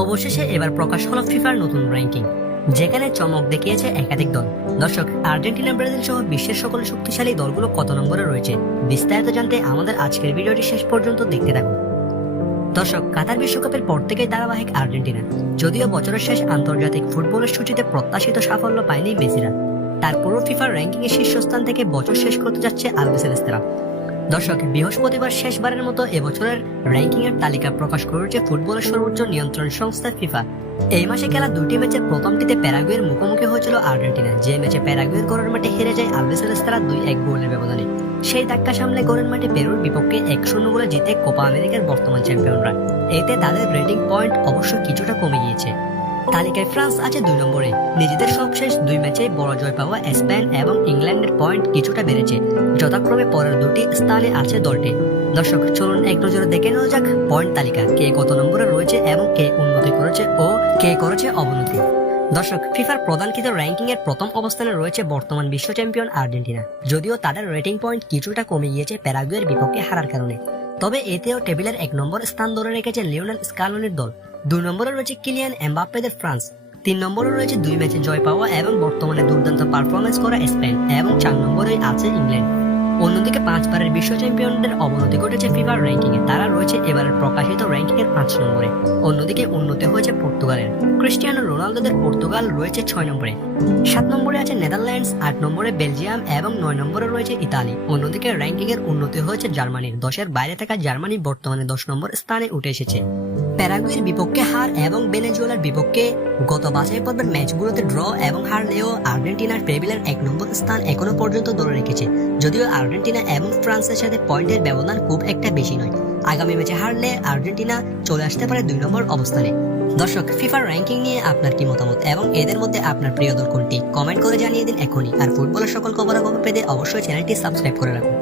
অবশেষে এবার প্রকাশ হলো ফিফার নতুন র্যাঙ্কিং, যেখানে চমক দেখিয়েছে একাধিক দল। দর্শক, আর্জেন্টিনা, ব্রাজিল সহ বিশ্বের সকল শক্তিশালী দলগুলো কত নম্বরে রয়েছে বিস্তারিত জানতে আমাদের আজকের ভিডিওটি শেষ পর্যন্ত দেখতে থাকুন। দর্শক, কাতার বিশ্বকাপের পর থেকেই ধারাবাহিক আর্জেন্টিনা। যদিও বছরের শেষ আন্তর্জাতিক ফুটবলের সূচিতে প্রত্যাশিত সাফল্য পায়নি মেসিরা, তারপরও ফিফার র্যাঙ্কিং এর শীর্ষস্থান থেকে বছর শেষ করতে যাচ্ছে আলবিসেলেস্তেরা। দর্শক, বৃহস্পতিবার শেষবারের মতো এবছরের র্যাঙ্কিং এর তালিকা প্রকাশ করেছে ফুটবলের সর্বোচ্চ নিয়ন্ত্রণ সংস্থা ফিফা। এই মাসে খেলা দুটি ম্যাচের প্রথমটিতে প্যারাগুয়ের মুখোমুখি হয়েছিল আর্জেন্টিনা, যে ম্যাচে প্যারাগুয়ের ঘরের মাঠে হেরে যায় আলবিসেলেস্তেরা 2-1 গোলের ব্যবধানে। সেই ধাক্কা সামলে ঘরের মাঠে পেরুর বিপক্ষে 1-0 গোলে জিতে কোপা আমেরিকার বর্তমান চ্যাম্পিয়নরা। এতে তাদের রেটিং পয়েন্ট অবশ্য কিছুটা কমে গিয়েছে। তালিকায় ফ্রান্স আছে 2 নম্বরে। নিজেদের সবশেষ 2 ম্যাচে বড় জয় পাওয়া স্পেন এবং ইংল্যান্ডের পয়েন্ট কিছুটা বেড়েছে, যথাক্রমে পরের দুটি স্থানে আছে দলটি। দর্শক, চলুন এক নজরে দেখে নেওয়া যাক পয়েন্ট তালিকা, কে কত নম্বরে রয়েছে এবং কে উন্নতি করেছে ও কে করেছে অবনতি। দর্শক, ফিফার প্রদানকৃত র্যাঙ্কিং এর প্রথম অবস্থানে রয়েছে বর্তমান বিশ্ব চ্যাম্পিয়ন আর্জেন্টিনা। যদিও তাদের রেটিং পয়েন্ট কিছুটা কমে গিয়েছে প্যারাগুয়ের বিপক্ষে হারার কারণে, তবে এতেও টেবিলের 1 নম্বর স্থান ধরে রেখেছে লিওনেল স্কালোনির দল। 2 নম্বরে রয়েছে কিলিয়ান এমবাপ্পেদের ফ্রান্স। 3 নম্বরে রয়েছে 2 ম্যাচে জয় পাওয়া এবং বর্তমানে দুর্দান্ত পারফরমেন্স করা স্পেন, এবং 4 নম্বরে আছে ইংল্যান্ড। অন্যদিকে 5 বারের বিশ্ব চ্যাম্পিয়নদের অবনতি ঘটেছে ফিফার র্যাঙ্কিং এ, তারা রয়েছে এবারের প্রকাশিত র্যাঙ্কিং এর 5 নম্বরে। অন্যদিকে উন্নতি হয়েছে পর্তুগালের। ক্রিস্টিয়ানো রোনালদোদের পর্তুগাল রয়েছে 6 নম্বরে। 7 নম্বরে আছে নেদারল্যান্ডস, 8 নম্বরে বেলজিয়াম এবং 9 নম্বরে রয়েছে ইতালি। অন্যদিকে র্যাঙ্কিং এর উন্নতি হয়েছে জার্মানির। 10-এর বাইরে থাকা জার্মানি বর্তমানে 10 নম্বর স্থানে উঠে এসেছে। প্যারাগুয়ের বিপক্ষে হার এবং ভেনেজুয়েলার বিপক্ষে গত বাছাই পর্বের ম্যাচগুলোতে ড্র এবং হারলেও আর্জেন্টিনার টেবিলের 1 নম্বর স্থান এখনো পর্যন্ত ধরে রেখেছে। যদিও আর্জেন্টিনা এবং ফ্রান্সের সাথে পয়েন্টের ব্যবধান খুব একটা বেশি নয়। আগামী ম্যাচে হারলে আর্জেন্টিনা চলে আসতে পারে 2 নম্বর অবস্থানে। দর্শক, ফিফার র্যাঙ্কিং নিয়ে আপনার কি মতামত এবং এদের মধ্যে আপনার প্রিয় দল কোনটি? কমেন্ট করে জানিয়ে দিন এখনই। আর ফুটবলের সকল খবরাখবর পেতে অবশ্যই চ্যানেলটি সাবস্ক্রাইব করে রাখুন।